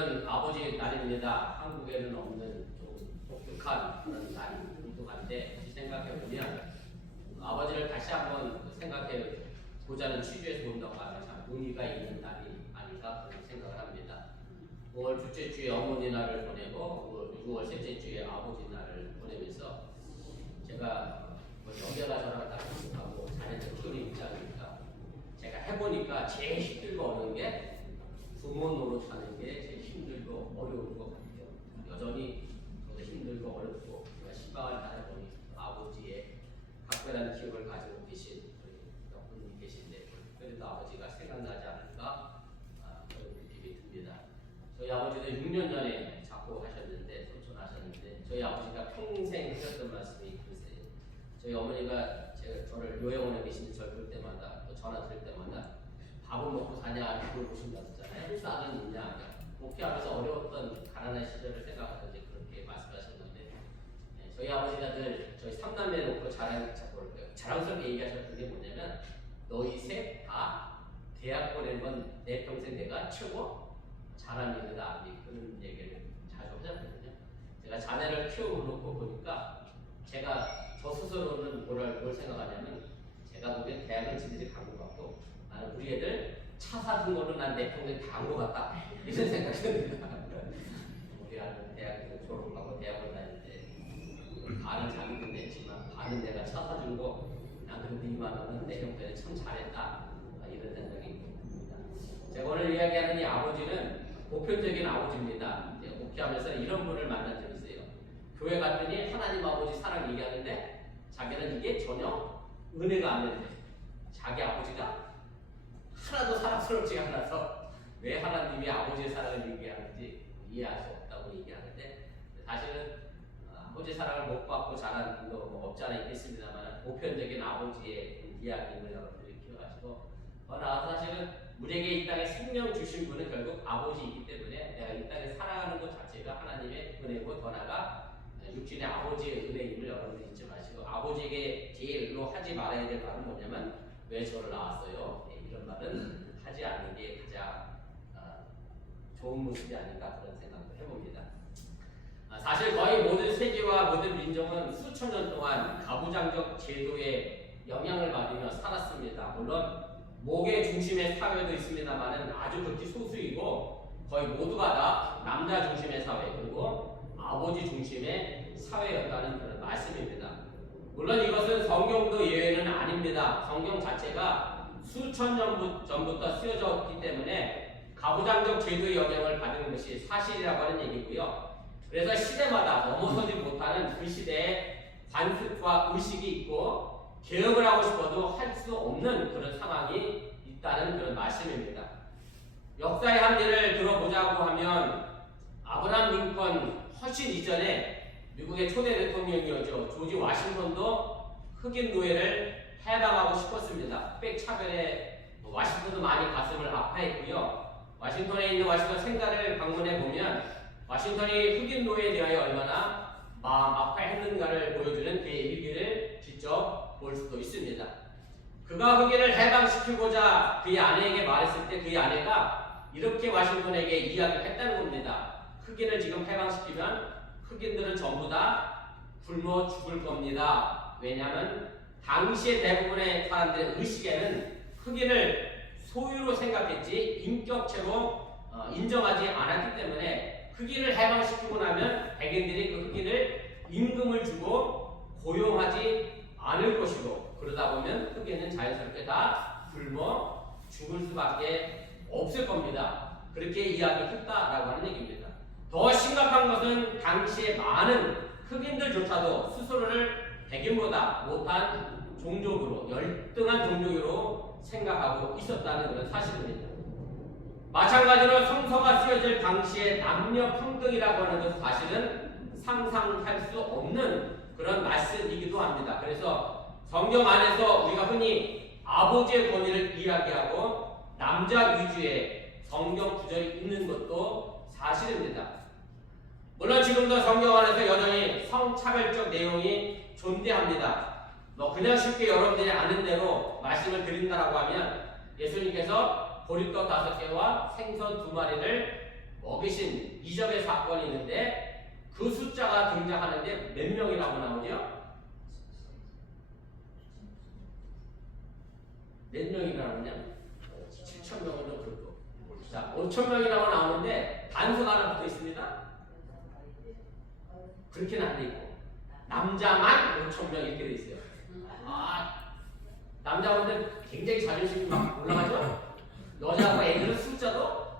오늘은 아버지 날입니다. 한국에는 없는 좀 독특한 그런 날이기도 한데 다시 생각해 보면 아버지를 다시 한번 생각해 보자는 취지에서 본다고 하면 참 의미가 있는 날이 아닌가 그런 생각을 합니다. 5월 둘째 주에 어머니 날을 보내고 6월 셋째 주에 아버지 날을 보내면서 제가 연배가 저랑 다 비슷하고 자녀들 키우는 입장이니까 제가 해보니까 제일 힘들고 어려운 게 부모 노릇하는 게 제일 힘들고 어려운 것 같아요. 여전히 저도 힘들고 어렵고 제가 시방을 다녀보니 아버지의 각별한 기억을 가지고 계신 몇 분이 계신데 그래도 아버지가 생각나지 않을까 그런 느낌이 듭니다. 저희 아버지도 6년 전에 작고하셨는데 소천하셨는데 저희 아버지가 평생 하셨던 말씀이 글쎄요. 저희 어머니가 저를 요양원에 계신데 저를 볼 때마다 또 전화 드릴 때마다 밥은 먹고 사냐 물어보신다잖아요. 쌀은 있냐. 목회하면서 어려웠던 가난한 시절을 생각하든지 그렇게 말씀하셨는데 저희 아버지가 늘 저희 3남매 놓고 자랑스럽게 얘기하셨던 게 뭐냐면 너희 셋 다 대학 보낸 건 내 평생 내가 최고 잘합니다. 그런 얘기를 자주 하셨거든요. 제가 자녀를 키워놓고 보니까 제가 저 스스로는 뭘 생각하냐면 제가 보기엔 대학은 지들이 간 것 같고 나는 우리 애들 차 사준 거는 난 내 평생 다 한 것 같다 이런 생각이 듭니다. 우리 아들 대학교 졸업하고 대학원 다니는데 반은 자기들 냈지만 반은 내가 차 사준 거 난 그래도 이만하면 내 형편에 참 잘했다 이런 생각이 듭니다. 제가 오늘 이야기하는 이 아버지는 보편적인 아버지입니다. 목회하면서 이런 분을 만난 적이 있어요. 교회 갔더니 하나님 아버지 사랑 얘기하는데 자기는 이게 전혀 은혜가 안 되는데 자기 아버지가 하나도 사랑스럽지가 않아서 왜 하나님이 아버지의 사랑을 얘기하는지 이해할 수 없다고 얘기하는데 사실은 아버지 사랑을 못 받고 자란 분도 없지 않아 있겠습니다만 보편적인 아버지의 이야기를 여러분들이 기억하시고 더 나아가서 사실은 우리에게 이 땅에 생명 주신 분은 결국 아버지이기 때문에 내가 이 땅에 살아가는 것 자체가 하나님의 은혜고 더 나아가 육신의 아버지의 은혜임을 여러분들이 잊지 마시고 아버지에게 제일로 하지 말아야 될 말은 뭐냐면 왜 저를 낳았어요? 이런 말은 하지 않는 게 가장 좋은 모습이 아닌가 그런 생각을 해봅니다. 사실 거의 모든 세계와 모든 민족은 수천 년 동안 가부장적 제도의 영향을 받으며 살았습니다. 물론 목의 중심의 사회도 있습니다만 아주 극히 소수이고 거의 모두가 다 남자 중심의 사회 그리고 아버지 중심의 사회였다는 그런 말씀입니다. 물론 이것은 성경도 예외는 아닙니다. 성경 자체가 수천 년 전부터 쓰여졌기 때문에 가부장적 제도의 영향을 받은 것이 사실이라고 하는 얘기고요. 그래서 시대마다 넘어서지 못하는 그 시대의 관습과 의식이 있고 개혁을 하고 싶어도 할 수 없는 그런 상황이 있다는 그런 말씀입니다. 역사의 한 예를 들어보자고 하면 아브라함 링컨 훨씬 이전에 미국의 초대 대통령이었죠. 조지 워싱턴도 흑인 노예를 해방하고 싶었습니다. 흑백 차별에 워싱턴도 많이 가슴을 아파했고요. 워싱턴에 있는 워싱턴 생가를 방문해 보면 워싱턴이 흑인 노예에 대하여 얼마나 마음 아파했는가를 보여주는 그의 일기를 직접 볼 수도 있습니다. 그가 흑인을 해방시키고자 그의 아내에게 말했을 때 그의 아내가 이렇게 워싱턴에게 이야기를 했다는 겁니다. 흑인을 지금 해방시키면 흑인들은 전부 다 굶어 죽을 겁니다. 왜냐하면 당시의 대부분의 사람들의 의식에는 흑인을 소유로 생각했지 인격체로 인정하지 않았기 때문에 흑인을 해방시키고 나면 백인들이 그 흑인을 임금을 주고 고용하지 않을 것이고 그러다 보면 흑인은 자연스럽게 다 굶어 죽을 수밖에 없을 겁니다. 그렇게 이야기했다라고 하는 얘기입니다. 더 심각한 것은 당시에 많은 흑인들조차도 스스로를 백인보다 못한 종족으로 열등한 종족으로 생각하고 있었다는 그런 사실입니다. 마찬가지로 성서가 쓰여질 당시에 남녀 평등이라고 하는 것은 사실은 상상할 수 없는 그런 말씀이기도 합니다. 그래서 성경 안에서 우리가 흔히 아버지의 권위를 이야기하고 남자 위주의 성경 구절이 있는 것도 사실입니다. 물론 지금도 성경 안에서 여전히 성차별적 내용이 존재합니다. 그냥 쉽게 여러분들이 아는 대로 말씀을 드린다라고 하면 예수님께서 보리떡 5개와 생선 2마리를 먹이신 이적의 사건이 있는데 그 숫자가 등장하는데 몇 명이라고 나오죠? 몇 명이라고 하냐? 7천 명은 좀 그렇고. 자, 5천 명이라고 나오는데 단서가 하나 붙어 있습니다. 그렇게는 안 돼 있고 남자만 5천 명 이렇게 돼 있어요. 남자분들 굉장히 자존심이 막 올라가죠? 여자하고 애들은 숫자도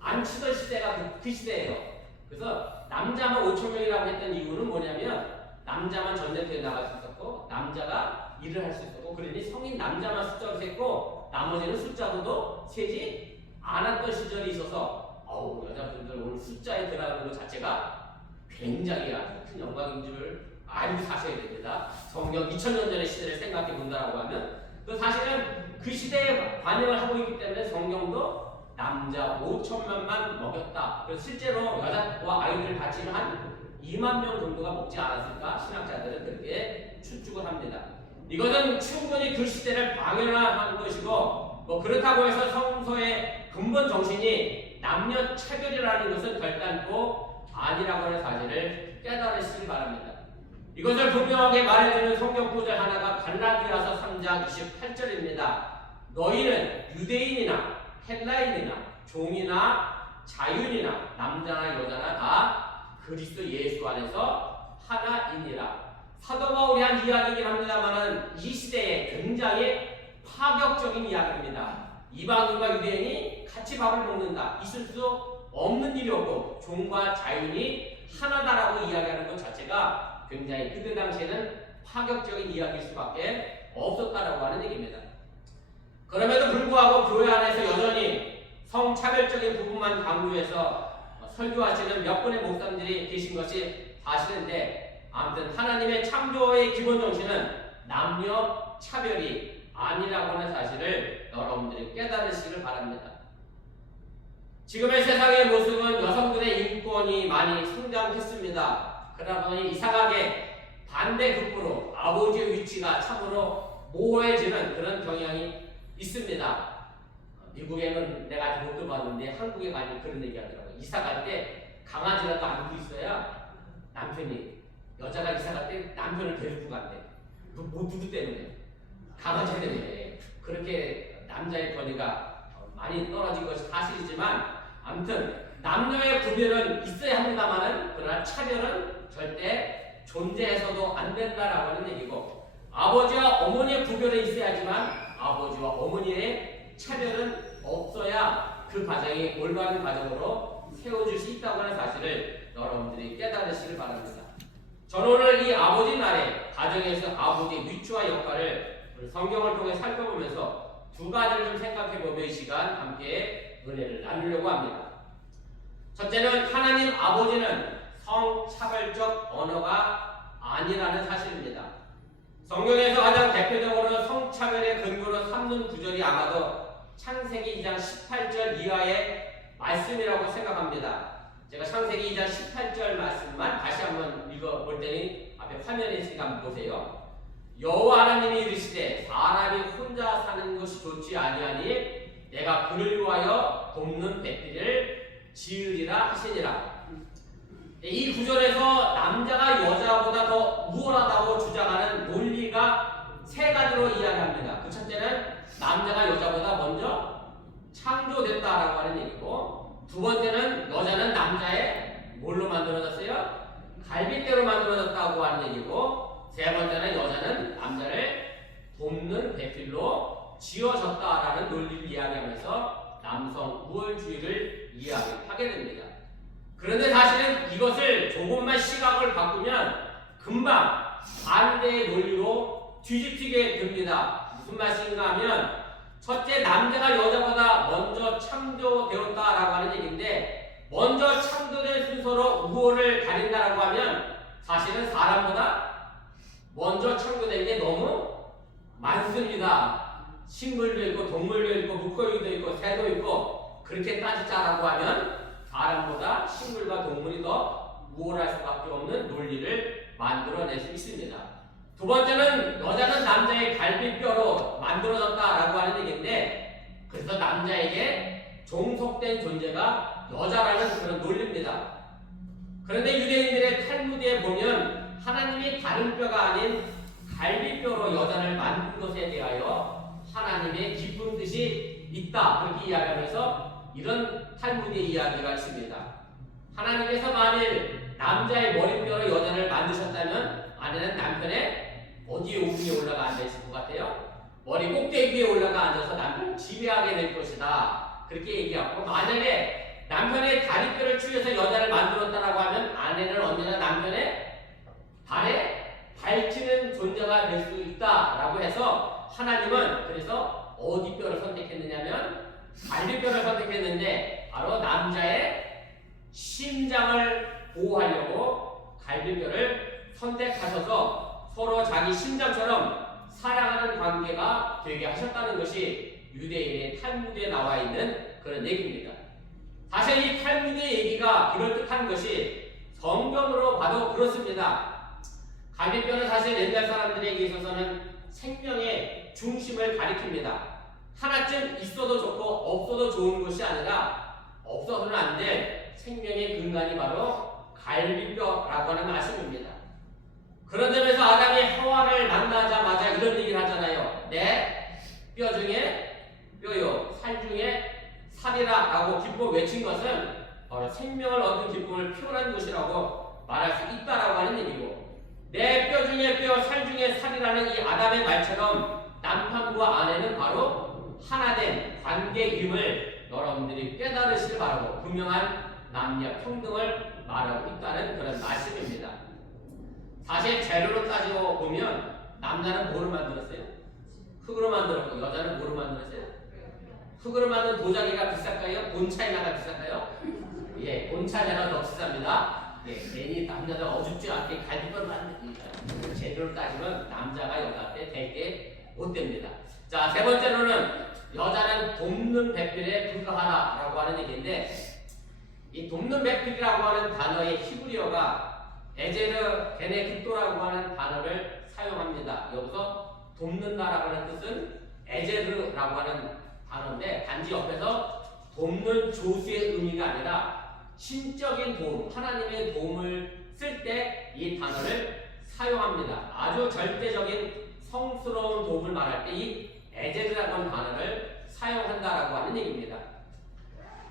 안 치던 시대가 그 시대예요. 그래서 남자만 5천 명이라고 했던 이유는 뭐냐면 남자만 전쟁터에 나갈 수 있었고 남자가 일을 할 수 있었고 그러니 성인 남자만 숫자로 셌고 나머지는 숫자로도 세지 않았던 시절이 있어서 여자분들 오늘 숫자에 들어가는 것 자체가 굉장히 아주 큰 영광인 줄을 알고 사셔야 됩니다. 성경 2000년 전의 시대를 생각해 본다라고 하면 사실은 그 시대에 반영을 하고 있기 때문에 성경도 남자 5천만만 먹였다. 그래서 실제로 여자와 아이들 같이 한 2만 명 정도가 먹지 않았을까 신학자들은 그렇게 추측을 합니다. 이것은 충분히 그 시대를 방해한 것이고 그렇다고 해서 성서의 근본 정신이 남녀 차별이라는 것은 결단코 아니라고 하는 사실을 깨달으시기 바랍니다. 이것을 분명하게 말해주는 성경 구절 하나가 갈라디아서 3장 28절입니다. 너희는 유대인이나 헬라인이나 종이나 자유인이나 남자나 여자나 다 그리스도 예수 안에서 하나이니라. 사도 바울이 한 이야기이긴 합니다만 이 시대에 굉장히 파격적인 이야기입니다. 이방인과 유대인이 같이 밥을 먹는다. 있을 수 없는 일이었고 종과 자유인이 하나다라고 이야기하는 것 자체가 굉장히 그때 당시에는 파격적인 이야기일 수밖에 없었다라고 하는 얘기입니다. 그럼에도 불구하고 교회 안에서 여전히 성차별적인 부분만 강조해서 설교하시는 몇 분의 목사님들이 계신 것이 사실인데 아무튼 하나님의 창조의 기본 정신은 남녀 차별이 아니라고 하는 사실을 여러분들이 깨달으시길 바랍니다. 지금의 세상의 모습은 여성들의 인권이 많이 성장했습니다. 그러다 보니 이상하게 반대급부로 아버지의 위치가 참으로 모호해지는 그런 경향이 있습니다. 미국에는 내가 아직 못 들어봤는데 한국에 많이 그런 얘기 하더라고요. 이사 갈 때 강아지라도 안고 있어야 남편이 여자가 이사 갈 때 남편을 데리고 간대. 누구 때문에? 강아지 때문에. 그렇게 남자의 권위가 많이 떨어진 것이 사실이지만 아무튼 남녀의 구별은 있어야 합니다만은 그러나 차별은 절대 존재해서도 안 된다라고 하는 얘기고 아버지와 어머니의 구별은 있어야지만 아버지와 어머니의 차별은 없어야 그 가정이 올바른 가정으로 세워질 수 있다고 하는 사실을 여러분들이 깨달으시길 바랍니다. 저는 오늘 이 아버지 날에 가정에서 아버지의 위치와 역할을 성경을 통해 살펴보면서 두 가지를 좀 생각해보며 이 시간 함께 은혜를 나누려고 합니다. 첫째는 하나님 아버지는 성차별적 언어가 아니라는 사실입니다. 성경에서 가장 대표적으로 성차별의 근거로 삼는 구절이 아마도 창세기 2장 18절 이하의 말씀이라고 생각합니다. 제가 창세기 2장 18절 말씀만 다시 한번 읽어볼 테니 앞에 화면에 있으니까 한번 보세요. 여호와 하나님이 이르시되 사람이 혼자 사는 것이 좋지 아니하니 내가 그를 위하여 돕는 배필을 지으리라 하시니라. 이 구절에서 남자가 여자보다 더 우월하다고 주장하는 논리가 세 가지로 이야기합니다. 그 첫째는 남자가 여자보다 먼저 창조됐다라고 하는 얘기고 두 번째는 여자는 남자의 뭘로 만들어졌어요? 갈빗대로 만들어졌다고 하는 얘기고 세 번째는 여자는 남자를 돕는 배필로 지어졌다라는 논리를 이야기하면서 남성 우월주의를 이야기하게 됩니다. 그런데 사실은 이것을 조금만 시각을 바꾸면 금방 반대의 논리로 뒤집히게 됩니다. 무슨 말씀인가 하면 첫째 남자가 여자보다 먼저 창조되었다라고 하는 얘기인데 먼저 창조된 순서로 우월을 가린다라고 하면 사실은 사람보다 먼저 창조된 게 너무 많습니다. 식물도 있고 동물도 있고 물고기도 있고 새도 있고 그렇게 따지자라고 하면 사람보다 식물과 동물이 더 우월할 수밖에 없는 논리를 만들어낼 수 있습니다. 두 번째는 여자는 남자의 갈비뼈로 만들어졌다라고 하는 얘기인데 그래서 남자에게 종속된 존재가 존재가 여자라는 그런 논리입니다. 그런데 유대인들의 탈무드에 보면 하나님이 다른 뼈가 아닌 갈비뼈로 여자를 만든 것에 대하여 하나님의 깊은 뜻이 있다, 그렇게 이야기하면서 이런 탈무드의 이야기가 있습니다. 하나님께서 만일 남자의 머리뼈로 여자를 만드셨다면 아내는 남편의 어디에 위에 올라가 앉아있을 것 같아요? 머리 꼭대기 위에 올라가 앉아서 남편을 지배하게 될 것이다, 그렇게 얘기하고, 만약에 남편의 다리뼈를 추려서 여자를 만들었다라고 하면 아내는 언제나 남편의 발에 발치는 존재가 될 수 있다라고 해서 하나님은 그래서 어디 뼈를 선택했느냐면 갈비뼈를 선택했는데, 바로 남자의 심장을 보호하려고 갈비뼈를 선택하셔서 서로 자기 심장처럼 사랑하는 관계가 되게 하셨다는 것이 유대인의 탈무드에 나와 있는 그런 얘기입니다. 사실 이 탈무드의 얘기가 그럴듯한 것이 성경으로 봐도 그렇습니다. 갈비뼈는 사실 옛날 사람들에게 있어서는 생명의 중심을 가리킵니다. 하나쯤 있어도 좋고 없어도 좋은 것이 아니라 없어서는 안 될 생명의 근간이 바로 갈비뼈라고 하는 말씀입니다. 그런 점에서 아담이 하와를 만나자마자 이런 얘기를 하잖아요. 내 뼈 중에 뼈요, 살 중에 살이라 라고 기쁨을 외친 것은 바로 생명을 얻는 기쁨을 표현한 것이라고 말할 수 있다라고 하는 얘기고, 내 뼈 중에 뼈, 살 중에 살이라는 이 아담의 말처럼 남편과 아내는 바로 하나된 관계임을 여러분들이 깨달으시길 바라고, 분명한 남녀 평등을 말하고 있다는 그런 말씀입니다. 사실 재료로 따지고 보면 남자는 뭐로 만들었어요? 흙으로 만들었고, 여자는 뭐로 만들었어요? 흙으로 만든 도자기가 비쌀까요? 본차이나가 비쌀까요? 예, 본차이나가 더 비쌉니다. 예, 괜히 남자가 어줍지 않게 갈비뼈를 만드니까 재료를 따지면 남자가 여자한테 될 게 못 됩니다. 자, 세 번째로는 여자는 돕는 배필에 불과하다라고 하는 얘기인데, 이 돕는 배필이라고 하는 단어의 히브리어가 에제르 게네그토라고 하는 단어를 사용합니다. 여기서 돕는다라고 하는 뜻은 에제르라고 하는 단어인데, 단지 옆에서 돕는 조수의 의미가 아니라 신적인 도움, 하나님의 도움을 쓸 때 이 단어를 사용합니다. 아주 절대적인 성스러운 도움을 말할 때 이 에제르라고 하는 단어를 사용한다라고 하는 얘기입니다.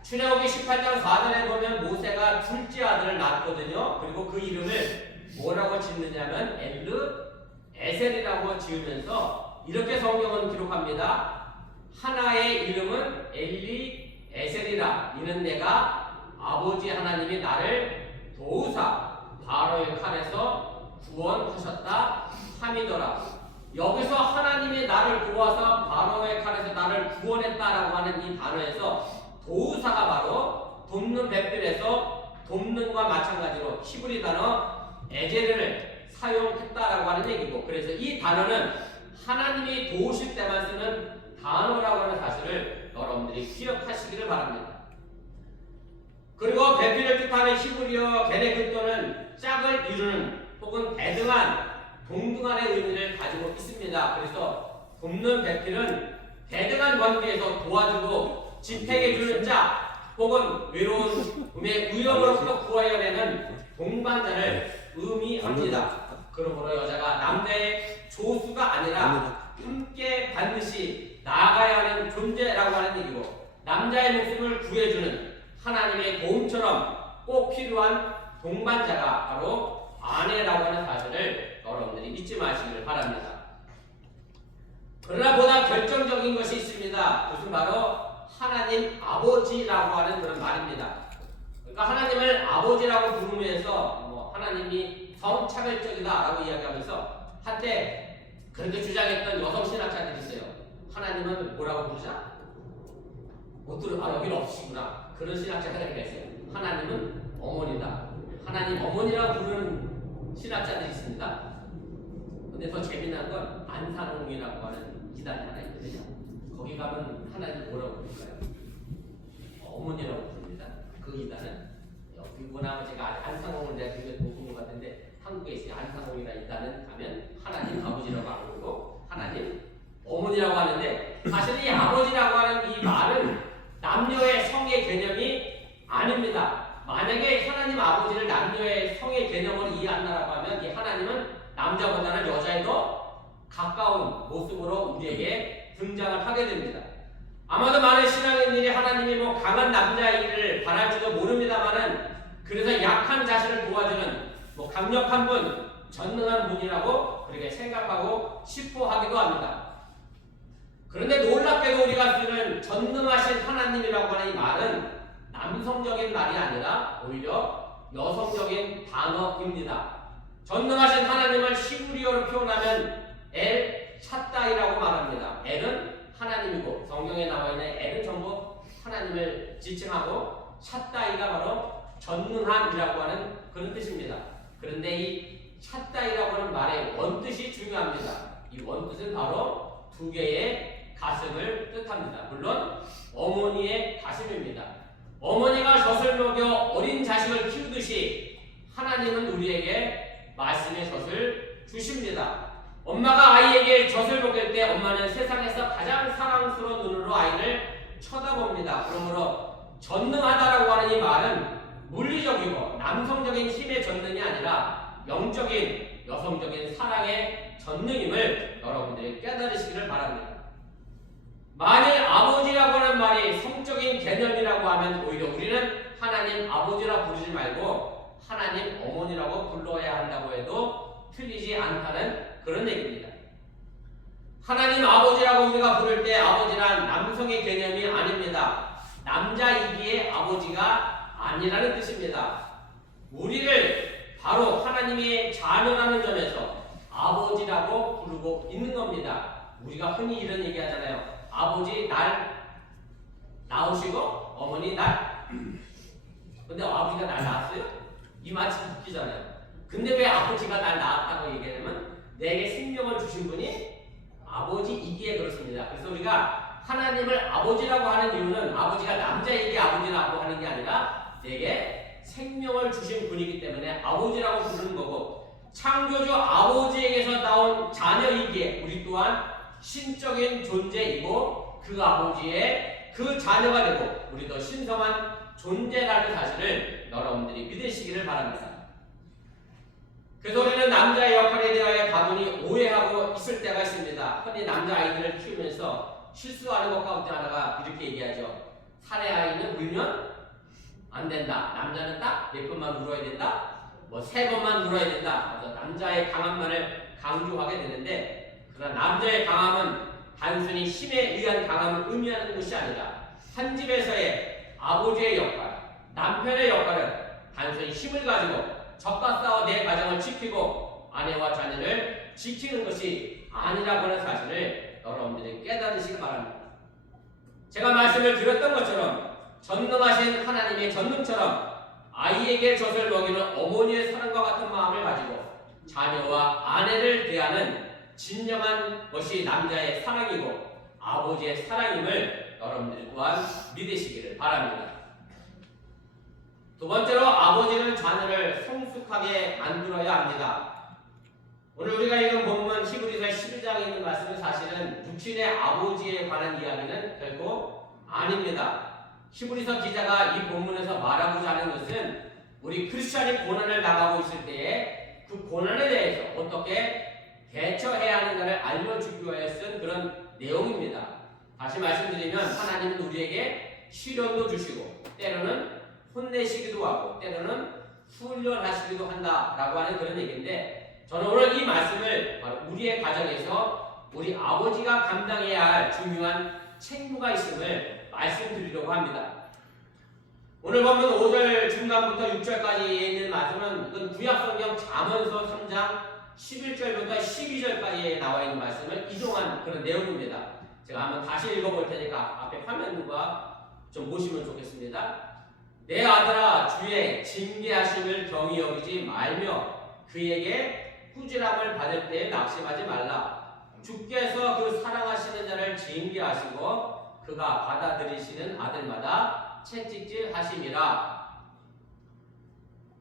출애굽기 18장 4절에 보면 모세가 둘째 아들을 낳았거든요. 그리고 그 이름을 뭐라고 짓느냐면 엘르 에셀이라고 지으면서 이렇게 성경은 기록합니다. 하나의 이름은 엘리 에셀이라. 이는 내가 아버지 하나님이 나를 도우사 바로의 칼에서 구원하셨다 함이더라. 여기서 하나님이 나를 도와서 바로의 칼에서 나를 구원했다라고 하는 이 단어에서 도우사가 바로 돕는 배필에서 돕는과 마찬가지로 히브리 단어 에제르를 사용했다라고 하는 얘기고, 그래서 이 단어는 하나님이 도우실 때만 쓰는 단어라고 하는 사실을 여러분들이 기억하시기를 바랍니다. 그리고 배필을 뜻하는 히브리어 게네그토는 짝을 이루는 혹은 대등한, 동등한의 의미를 가지고 있습니다. 그래서 돕는 배필은 대등한 관계에서 도와주고 지탱해주는 자, 혹은 외로움의 위험으로부터 구하여내는 동반자를 의미합니다. 그러므로 여자가 남자의 조수가 아니라 함께 반드시 나아가야 하는 존재라고 하는 얘기고, 남자의 목숨을 구해주는 하나님의 도움처럼 꼭 필요한 동반자가 바로 아내라고 하는 사실을 여러분들이 잊지 마시기를 바랍니다. 그러나 보다 결정적인 것이 있습니다. 그것은 바로 하나님 아버지라고 하는 그런 말입니다. 그러니까 하나님을 아버지라고 부르면서 하나님이 성차별적이다라고 이야기하면서 한때 그렇게 주장했던 여성 신학자들이 있어요. 하나님은 뭐라고 부르자? 못 들어, 여기는 없으시구나. 그런 신학자가 있어요. 하나님은 어머니다. 하나님 어머니라고 부르는 신학자들이 있습니다. 근데 더 재미난 건 안산홍이라고 하는 기단이 하나 있거든요. 거기 가면 하나님 뭐라고 부를까요? 어머니라고 부릅니다. 그 기단은 이거나 제가 안산홍을 내가 그게 본 것 같은데 한국에 있어요. 안산홍이라 기단은 가면 하나님 아버지라고 안 부르고 하나님 어머니라고 하는데, 사실 이 아버지라고 하는 이 말은 남녀의 성의 개념이 아닙니다. 만약에 하나님 아버지를 남녀의 성의 개념으로 이해한다라고 하면 이 하나님은 남자보다는 여자에 더 가까운 모습으로 우리에게 등장을 하게 됩니다. 아마도 많은 신앙인들이 하나님이 뭐 강한 남자이기를 바랄지도 모릅니다만은 그래서 약한 자신을 도와주는 뭐 강력한 분, 전능한 분이라고 그렇게 생각하고 싶어 하기도 합니다. 그런데 놀랍게도 우리가 쓰는 전능하신 하나님이라고 하는 이 말은 남성적인 말이 아니라 오히려 여성적인 단어입니다. 전능하신 하나님을 히브리어로 표현하면 엘 샷다이라고 말합니다. 엘은 하나님이고 성경에 나와 있는 엘은 전부 하나님을 지칭하고 샷다이가 바로 전능함이라고 하는 그런 뜻입니다. 그런데 이 샷다이라고 하는 말의 원뜻이 중요합니다. 이 원뜻은 바로 두 개의 가슴을 뜻합니다. 물론 어머니의 가슴입니다. 어머니가 젖을 먹여 어린 자식을 키우듯이 하나님은 우리에게 말씀의 젖을 주십니다. 엄마가 아이에게 젖을 먹일 때 엄마는 세상에서 가장 사랑스러운 눈으로 아이를 쳐다봅니다. 그러므로 전능하다라고 하는 이 말은 물리적이고 남성적인 힘의 전능이 아니라 영적인 여성적인 사랑의 전능임을 여러분들이 깨달으시기를 바랍니다. 만일 아버지라고 하는 말이 성적인 개념이라고 하면 오히려 우리는 하나님 아버지라 부르지 말고 하나님 어머니라고 불러야 한다고 해도 틀리지 않다는 그런 얘기입니다. 하나님 아버지라고 우리가 부를 때 아버지란 남성의 개념이 아닙니다. 남자이기에 아버지가 아니라는 뜻입니다. 우리를 바로 하나님의 자녀라는 점에서 아버지라고 부르고 있는 겁니다. 우리가 흔히 이런 얘기 하잖아요. 아버지 날 낳으시고 어머니 날. 근데 아버지가 날 낳았어요? 이 말이 참 웃기잖아요. 근데 왜 아버지가 날 낳았다고 얘기하냐면 내게 생명을 주신 분이 아버지이기에 그렇습니다. 그래서 우리가 하나님을 아버지라고 하는 이유는 아버지가 남자이기에 아버지라고 하는 게 아니라 내게 생명을 주신 분이기 때문에 아버지라고 부르는 거고, 창조주 아버지에게서 나온 자녀이기에 우리 또한 신적인 존재이고 그 아버지의 그 자녀가 되고 우리도 신성한 존재라는 사실을 여러분들이 믿으시기를 바랍니다. 그래서 우리는 남자의 역할에 대하여 다분히 오해하고 있을 때가 있습니다. 흔히 남자아이들을 키우면서 실수하는 것 가운데 하나가 이렇게 얘기하죠. 사내아이는 울면 안 된다. 남자는 딱 몇 번만 울어야 된다. 뭐 3번만 울어야 된다. 그래서 남자의 강함만을 강조하게 되는데, 그러나 남자의 강함은 단순히 힘에 의한 강함을 의미하는 것이 아니라 한 집에서의 아버지의 역할, 남편의 역할은 단순히 힘을 가지고 적과 싸워 내 가정을 지키고 아내와 자녀를 지키는 것이 아니라고 하는 사실을 여러분들이 깨달으시기 바랍니다. 제가 말씀을 드렸던 것처럼 전능하신 하나님의 전능처럼 아이에게 젖을 먹이는 어머니의 사랑과 같은 마음을 가지고 자녀와 아내를 대하는 진정한 것이 남자의 사랑이고 아버지의 사랑임을 여러분들 또한 믿으시기를 바랍니다. 두 번째로, 아버지는 자녀를 성숙하게 만들어야 합니다. 오늘 우리가 읽은 본문 히브리서 11장에 있는 말씀은 사실은 육신의 아버지에 관한 이야기는 결코 아닙니다. 히브리서 기자가 이 본문에서 말하고자 하는 것은 우리 크리스천이 고난을 당하고 있을 때에 그 고난에 대해서 어떻게 대처해야 하는가를 알려주기 위해 쓴 그런 내용입니다. 다시 말씀드리면 하나님은 우리에게 시련도 주시고 때로는 혼내시기도 하고 때로는 훈련하시기도 한다라고 하는 그런 얘기인데, 저는 오늘 이 말씀을 바로 우리의 가정에서 우리 아버지가 감당해야 할 중요한 책무가 있음을 말씀드리려고 합니다. 오늘 보면 5절 중간부터 6절까지 있는 말씀은 이건 구약성경 잠언서 3장 11절부터 12절까지 나와 있는 말씀을 이동한 그런 내용입니다. 제가 한번 다시 읽어볼 테니까 앞에 화면과 좀 보시면 좋겠습니다. 내 아들아, 주의 징계하심을 경히 여기지 말며 그에게 꾸지람을 받을 때에 낙심하지 말라. 주께서 그 사랑하시는 자를 징계하시고 그가 받아들이시는 아들마다 채찍질 하심이라.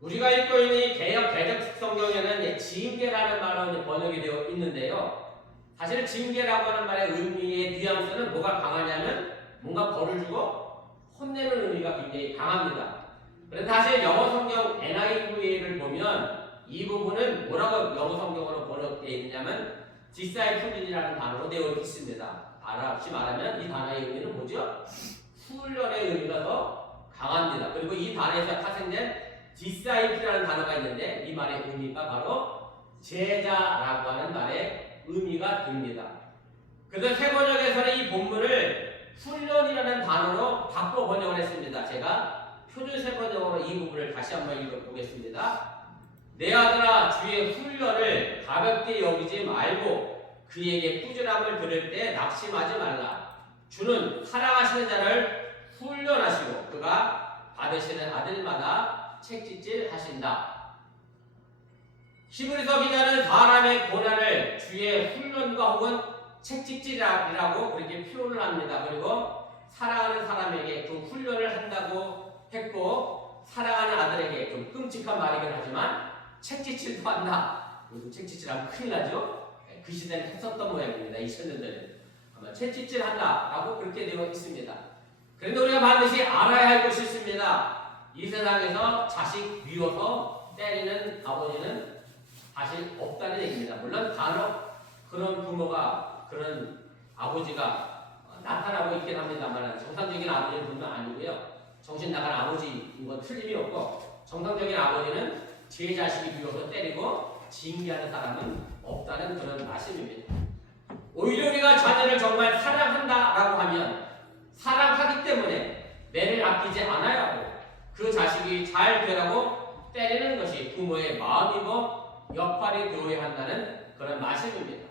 우리가 읽고 있는 이 개역 개적 성경에는 징계라는 말로 번역이 되어 있는데요. 사실 징계라고 하는 말의 의미의 뉘앙스는 뭐가 강하냐면 뭔가 벌을 주고 혼내는 의미가 굉장히 강합니다. 그런데 사실 영어 성경 NIV를 보면 이 부분은 뭐라고 영어 성경으로 번역되어 있느냐면 disciplin이라는 단어로 되어 있습니다. 다시 말하면 이 단어의 의미는 뭐죠? 훈련의 의미가 더 강합니다. 그리고 이 단어에서 파생된 disciple이라는 단어가 있는데 이 말의 의미가 바로 제자라고 하는 말의 의미가 됩니다. 그래서 새 번역에서는 이 본문을 훈련이라는 단어로 바꿔 번역을 했습니다. 제가 표준 새 번역으로 이 부분을 다시 한번 읽어보겠습니다. 내 아들아 주의 훈련을 가볍게 여기지 말고 그에게 꾸준함을 들을 때 낙심하지 말라. 주는 사랑하시는 자를 훈련하시고 그가 받으시는 아들마다 책짓질 하신다. 히브리서 기자는 사람의 고난을 주의 훈련과 혹은 책짓질이라고 그렇게 표현을 합니다. 그리고 사랑하는 사람에게 그 훈련을 한다고 했고 사랑하는 아들에게 좀 끔찍한 말이긴 하지만 책짓질도 한다. 요즘 책짓질하면 큰일 나죠? 그 시대는 했었던 모양입니다. 2000년 전에 아마 책짓질 한다라고 그렇게 되어 있습니다. 그런데 우리가 반드시 알아야 할 것이 있습니다. 이 세상에서 자식 미워서 때리는 아버지는 사실 없다는 얘기입니다. 물론 간혹 그런 부모가 그런 아버지가 나타나고 있긴 합니다만 정상적인 아버지는 분명 아니고요. 정신 나간 아버지인 건 틀림이 없고 정상적인 아버지는 제 자식이 미워서 때리고 징계하는 사람은 없다는 그런 말씀입니다. 오히려 우리가 자녀를 정말 사랑한다라고 하면 사랑하기 때문에 매를 아끼지 않아야 하고 그 자식이 잘 되라고 때리는 것이 부모의 마음이고 역할이 되어야 한다는 그런 말씀입니다.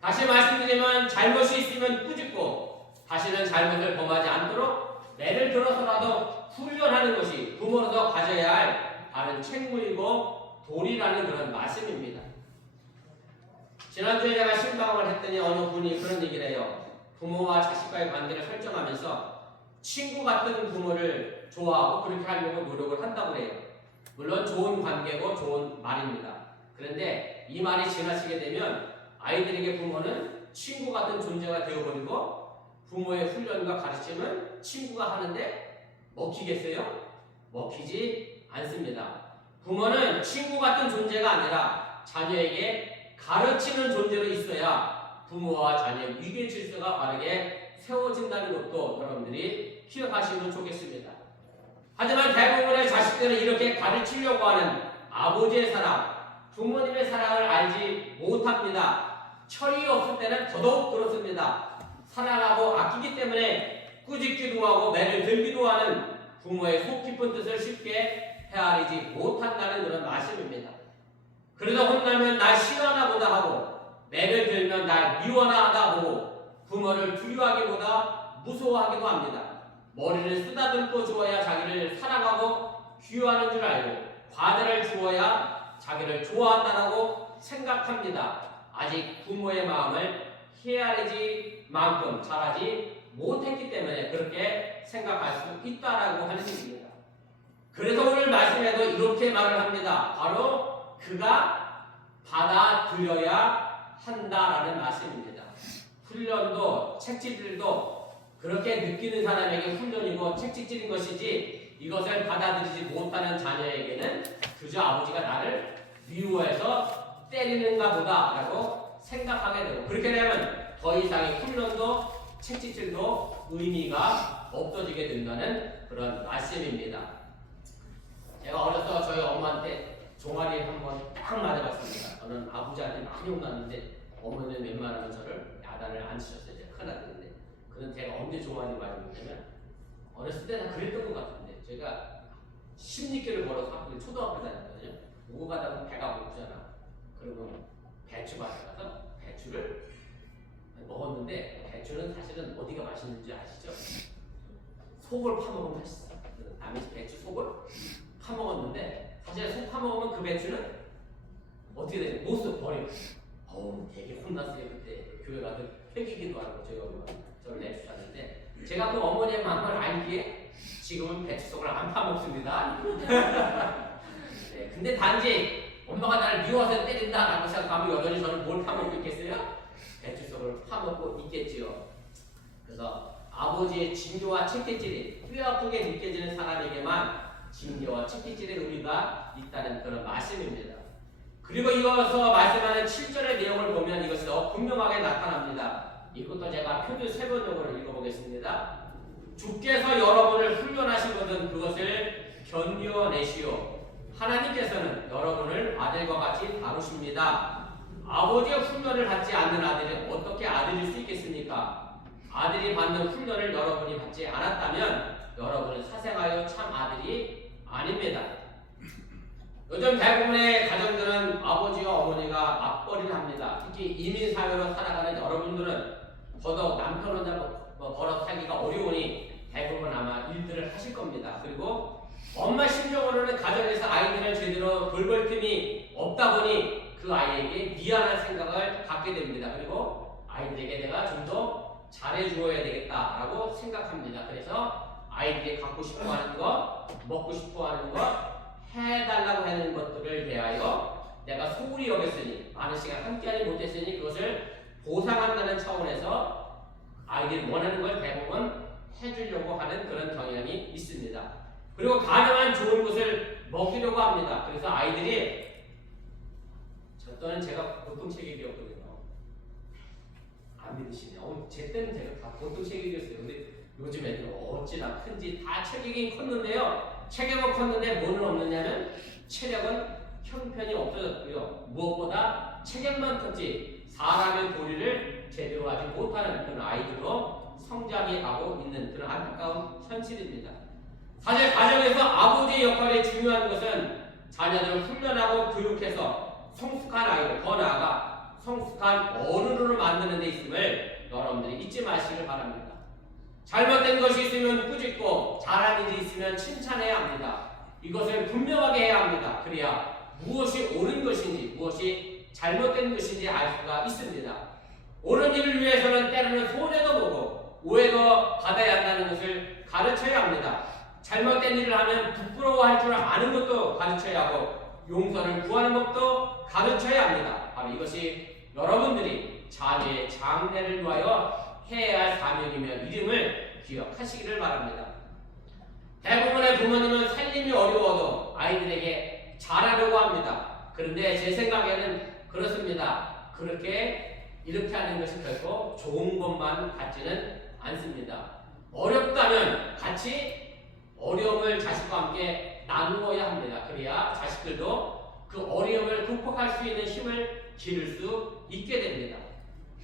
다시 말씀드리면 잘못이 있으면 꾸짖고 다시는 잘못을 범하지 않도록 매를 들어서라도 훈련하는 것이 부모로서 가져야 할 다른 책무이고 도리라는 그런 말씀입니다. 지난주에 제가 신방을 했더니 어느 분이 그런 얘기를 해요. 부모와 자식과의 관계를 설정하면서 친구 같은 부모를 좋아하고 그렇게 하려고 노력을 한다고 해요. 물론 좋은 관계고 좋은 말입니다. 그런데 이 말이 지나치게 되면 아이들에게 부모는 친구 같은 존재가 되어버리고 부모의 훈련과 가르침은 친구가 하는데 먹히겠어요? 먹히지 않습니다. 부모는 친구 같은 존재가 아니라 자녀에게 가르치는 존재로 있어야 부모와 자녀의 위계 질서가 바르게 세워진다는 것도 여러분들이 기억하시면 좋겠습니다. 하지만 대부분의 자식들은 이렇게 가르치려고 하는 아버지의 사랑, 부모님의 사랑을 알지 못합니다. 철이 없을 때는 더더욱 그렇습니다. 사랑하고 아끼기 때문에 꾸짖기도 하고 매를 들기도 하는 부모의 속 깊은 뜻을 쉽게 헤아리지 못한다는 그런 말씀입니다. 그래서 혼나면 날 싫어하나 보다 하고 매를 들면 날 미워하나 하다 보고 부모를 두려워하기보다 무서워하기도 합니다. 머리를 쓰다듬고 주어야 자기를 사랑하고 귀여워하는 줄 알고 과자를 주어야 자기를 좋아한다라고 생각합니다. 아직 부모의 마음을 헤아리지 만큼 잘하지 못했기 때문에 그렇게 생각할 수 있다라고 하는 얘기입니다. 그래서 오늘 말씀에도 이렇게 말을 합니다. 바로 그가 받아들여야 한다라는 말씀입니다. 훈련도 책짓질도 그렇게 느끼는 사람에게 훈련이고 책짓질인 것이지 이것을 받아들이지 못하는 자녀에게는 그저 아버지가 나를 미워해서 때리는가 보다라고 생각하게 되고 그렇게 되면 더 이상의 훈련도 책짓질도 의미가 없어지게 된다는 그런 말씀입니다. 제가 어려서 저희 엄마한테 종아리에 한번 딱 맞아봤습니다. 저는 아버지한테 많이 혼났는데 어머니는 웬만하면 저를 야단을 안 치셨어요. 제가 큰일 났는데 그는 제가 언제 종아리 맞았냐면 어렸을 때 다 그랬던 것 같은데 제가 16km 걸어서 학교 초등학교 다녔거든요. 오고 가다 보면 배가 고프잖아. 그러면 배추 밭에 가서 배추를 먹었는데 배추는 사실은 어디가 맛있는지 아시죠? 속을 파먹으면 맛있어. 남의 집 배추 속을 파먹었는데 사실 속 파먹으면 그 배추는 어떻게 되냐? 못 써 버려. 어우 되게 혼났어요 그때. 교회 가서 패기기도 하고 저희 엄마가 저를 내주셨는데 제가 그 어머니의 마음을 알기에 지금은 배추 속을 안 파먹습니다. 네, 근데 단지 엄마가 나를 미워서 때린다라고 생각하면 여전히 저는 뭘 파먹고 있겠어요? 배추 속을 파먹고 있겠지요. 그래서 아버지의 징조와 책임질이 뼈아프게 느껴지는 사람에게만 징계와 채찍질의 의미가 있다는 그런 말씀입니다. 그리고 이어서 말씀하는 7절의 내용을 보면 이것이 더 분명하게 나타납니다. 이것도 제가 표준 세번역으로 읽어보겠습니다. 주께서 여러분을 훈련하시거든 그것을 견뎌내시오. 하나님께서는 여러분을 아들과 같이 다루십니다. 아버지의 훈련을 받지 않는 아들이 어떻게 아들일 수 있겠습니까? 아들이 받는 훈련을 여러분이 받지 않았다면 여러분은 사생하여 참 아들이 아닙니다. 요즘 대부분의 가정들은 아버지와 어머니가 맞벌이를 합니다. 특히 이민 사회로 살아가는 여러분들은 더더욱 남편 혼자 벌어 살기가 어려우니 대부분 아마 일들을 하실 겁니다. 그리고 엄마 심정으로는 가정에서 아이들을 제대로 돌볼 틈이 없다 보니 그 아이에게 미안한 생각을 갖게 됩니다. 그리고 아이들에게 내가 좀 더 잘해주어야 되겠다라고 생각합니다. 그래서 아이들이 갖고 싶어하는 것, 먹고 싶어하는 것, 해달라고 하는 것들을 대하여 내가 소홀히 여겼으니 많은 시간 함께하지 못했으니 그것을 보상한다는 차원에서 아이들이 원하는 걸 대부분 해주려고 하는 그런 경향이 있습니다. 그리고 가능한 좋은 것을 먹이려고 합니다. 그래서 아이들이 저 때는 제가 보통 체격이었거든요. 안 믿으시네요. 제 때는 제가 다 보통 체격이었어요. 근데 요즘 애들은 어찌나 큰지 다 체격이 컸는데요. 체격은 컸는데 뭐는 없느냐면 체력은 형편이 없어졌고요. 무엇보다 체격만 컸지 사람의 도리를 제대로 하지 못하는 그런 아이들로 성장해 가고 있는 그런 안타까운 현실입니다. 사실 가정에서 아버지의 역할이 중요한 것은 자녀들을 훈련하고 교육해서 성숙한 아이를 더 나아가 성숙한 어른으로 만드는 데 있음을 여러분들이 잊지 마시길 바랍니다. 잘못된 것이 있으면 꾸짖고 잘한 일이 있으면 칭찬해야 합니다. 이것을 분명하게 해야 합니다. 그래야 무엇이 옳은 것인지 무엇이 잘못된 것인지 알 수가 있습니다. 옳은 일을 위해서는 때로는 손해도 보고 오해도 받아야 한다는 것을 가르쳐야 합니다. 잘못된 일을 하면 부끄러워할 줄 아는 것도 가르쳐야 하고 용서를 구하는 것도 가르쳐야 합니다. 바로 이것이 여러분들이 자녀의 장래를 위하여 해야 할 사명이며 이름을 기억하시기를 바랍니다. 대부분의 부모님은 살림이 어려워도 아이들에게 잘하려고 합니다. 그런데 제 생각에는 그렇습니다. 이렇게 하는 것이 결코 좋은 것만 같지는 않습니다. 어렵다면 같이 어려움을 자식과 함께 나누어야 합니다. 그래야 자식들도 그 어려움을 극복할 수 있는 힘을 기를 수 있게 됩니다.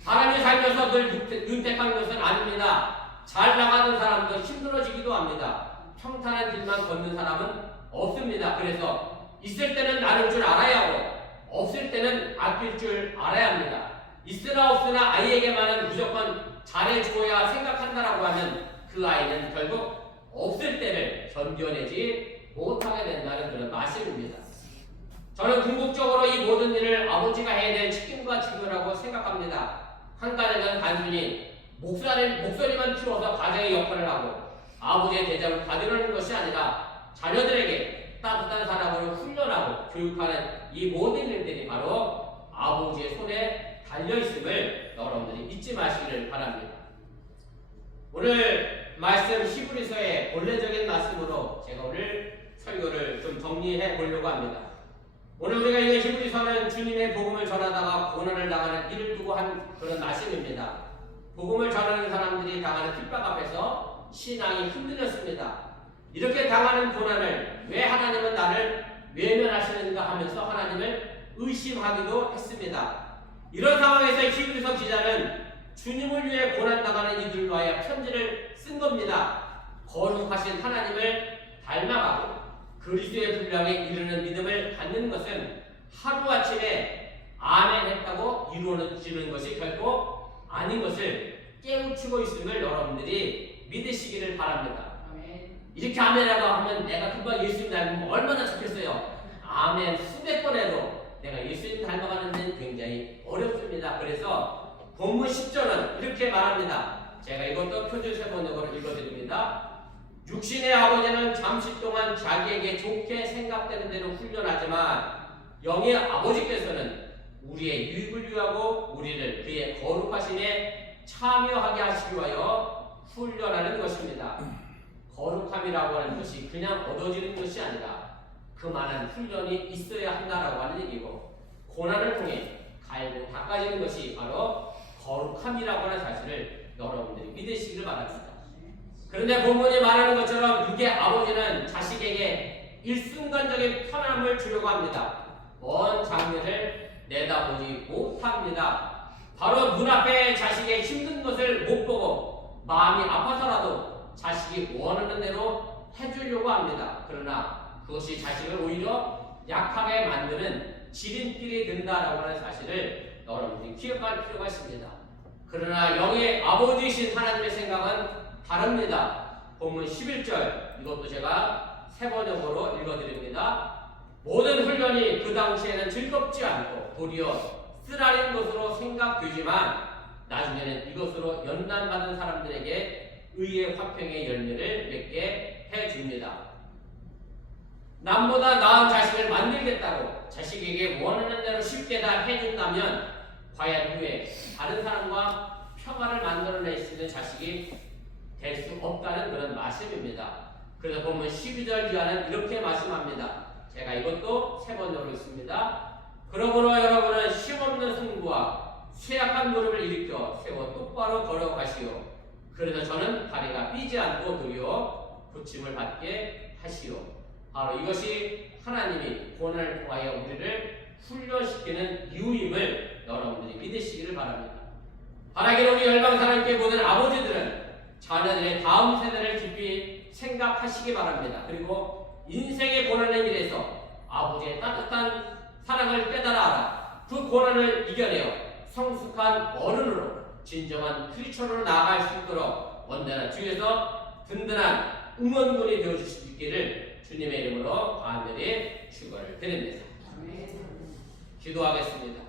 사람이 살면서 늘 윤택한 것은 아닙니다. 잘 나가는 사람도 힘들어지기도 합니다. 평탄한 길만 걷는 사람은 없습니다. 그래서 있을 때는 나눌 줄 알아야 하고 없을 때는 아낄 줄 알아야 합니다. 있으나 없으나 아이에게만은 무조건 잘해주어야 생각한다라고 하면 그 아이는 결국 없을 때를 견뎌내지 못하게 된다는 그런 말씀입니다. 저는 궁극적으로 이 모든 일을 아버지가 해야 될 책임과 직무라고 생각합니다. 한 가정은 단순히 목소리만 키워서 가정의 역할을 하고 아버지의 대접을 받으려는 것이 아니라 자녀들에게 따뜻한 사람으로 훈련하고 교육하는 이 모든 일들이 바로 아버지의 손에 달려있음을 여러분들이 잊지 마시기를 바랍니다. 오늘 말씀 히브리서의 본래적인 말씀으로 제가 오늘 설교를 좀 정리해 보려고 합니다. 오늘 우리가 읽은 히브리서는 주님의 복음을 전하다가 고난을 당하는 이를 두고 한 그런 말씀입니다. 복음을 전하는 사람들이 당하는 핍박 앞에서 신앙이 흔들렸습니다. 이렇게 당하는 고난을 왜 하나님은 나를 외면하시는가 하면서 하나님을 의심하기도 했습니다. 이런 상황에서 히브리서 기자는 주님을 위해 고난당하는 이들을 위하여 편지를 쓴 겁니다. 거룩하신 하나님을 닮아가고 그리스도의 분량에 이르는 믿음을 갖는 것은 하루아침에 아멘 했다고 이루어지는 것이 결코 아닌 것을 깨우치고 있음을 여러분들이 믿으시기를 바랍니다. 이렇게 아멘이라고 하면 내가 금방 예수님 닮으면 얼마나 좋겠어요. 아멘 수백 번 해도 내가 예수님 닮아가는 데는 굉장히 어렵습니다. 그래서 본문 10절은 이렇게 말합니다. 제가 이것도 표준 세번역으로 읽어드립니다. 육신의 아버지는 잠시 동안 자기에게 좋게 생각되는 대로 훈련하지만 영의 아버지께서는 우리의 유익을 위하고 우리를 그의 거룩하심에 참여하게 하시기 위하여 훈련하는 것입니다. 거룩함이라고 하는 것이 그냥 얻어지는 것이 아니라 그만한 훈련이 있어야 한다라고 하는 얘기고, 고난을 통해 갈고 닦아지는 것이 바로 거룩함이라고 하는 사실을 여러분들이 믿으시기를 바랍니다. 그런데 본문이 말하는 것처럼 육의 아버지는 자식에게 일순간적인 편함을 주려고 합니다. 먼 장면을 내다보지 못합니다. 바로 눈앞에 자식의 힘든 것을 못 보고 마음이 아파서라도 자식이 원하는 대로 해주려고 합니다. 그러나 그것이 자식을 오히려 약하게 만드는 지름길이 된다라고 하는 사실을 여러분들이 기억할 필요가 있습니다. 그러나 영의 아버지이신 하나님의 생각은 다릅니다. 본문 11절, 이것도 제가 세 번역으로 읽어드립니다. 모든 훈련이 그 당시에는 즐겁지 않고 도리어 쓰라린 것으로 생각되지만 나중에는 이것으로 연단받은 사람들에게 의의 화평의 열매를 맺게 해줍니다. 남보다 나은 자식을 만들겠다고 자식에게 원하는 대로 쉽게 다 해준다면 과연 후에 다른 사람과 평화를 만들어낼 수 있는 자식이 될 수 없다는 그런 말씀입니다. 그래서 보면 12절 이하는 이렇게 말씀합니다. 제가 이것도 세 번역으로 있습니다. 그러므로 여러분은 쉼없는 승부와 쇠약한 무릎을 일으켜 세워 똑바로 걸어가시오. 그래서 저는 다리가 삐지 않고 도리어 고침을 받게 하시오. 바로 이것이 하나님이 고난을 통하여 우리를 훈련시키는 이유임을 여러분들이 믿으시기를 바랍니다. 바라기를 우리 열방 하나님께 보는 아버지들은 자녀들의 다음 세대를 깊이 생각하시기 바랍니다. 그리고 인생의 고난의 길에서 아버지의 따뜻한 사랑을 깨달아 알아 그 고난을 이겨내어 성숙한 어른으로 진정한 크리스천으로 나아갈 수 있도록 언제나 주위에서 든든한 응원군이 되어주실 수 있기를 주님의 이름으로 간절히 축원을 드립니다. 기도하겠습니다.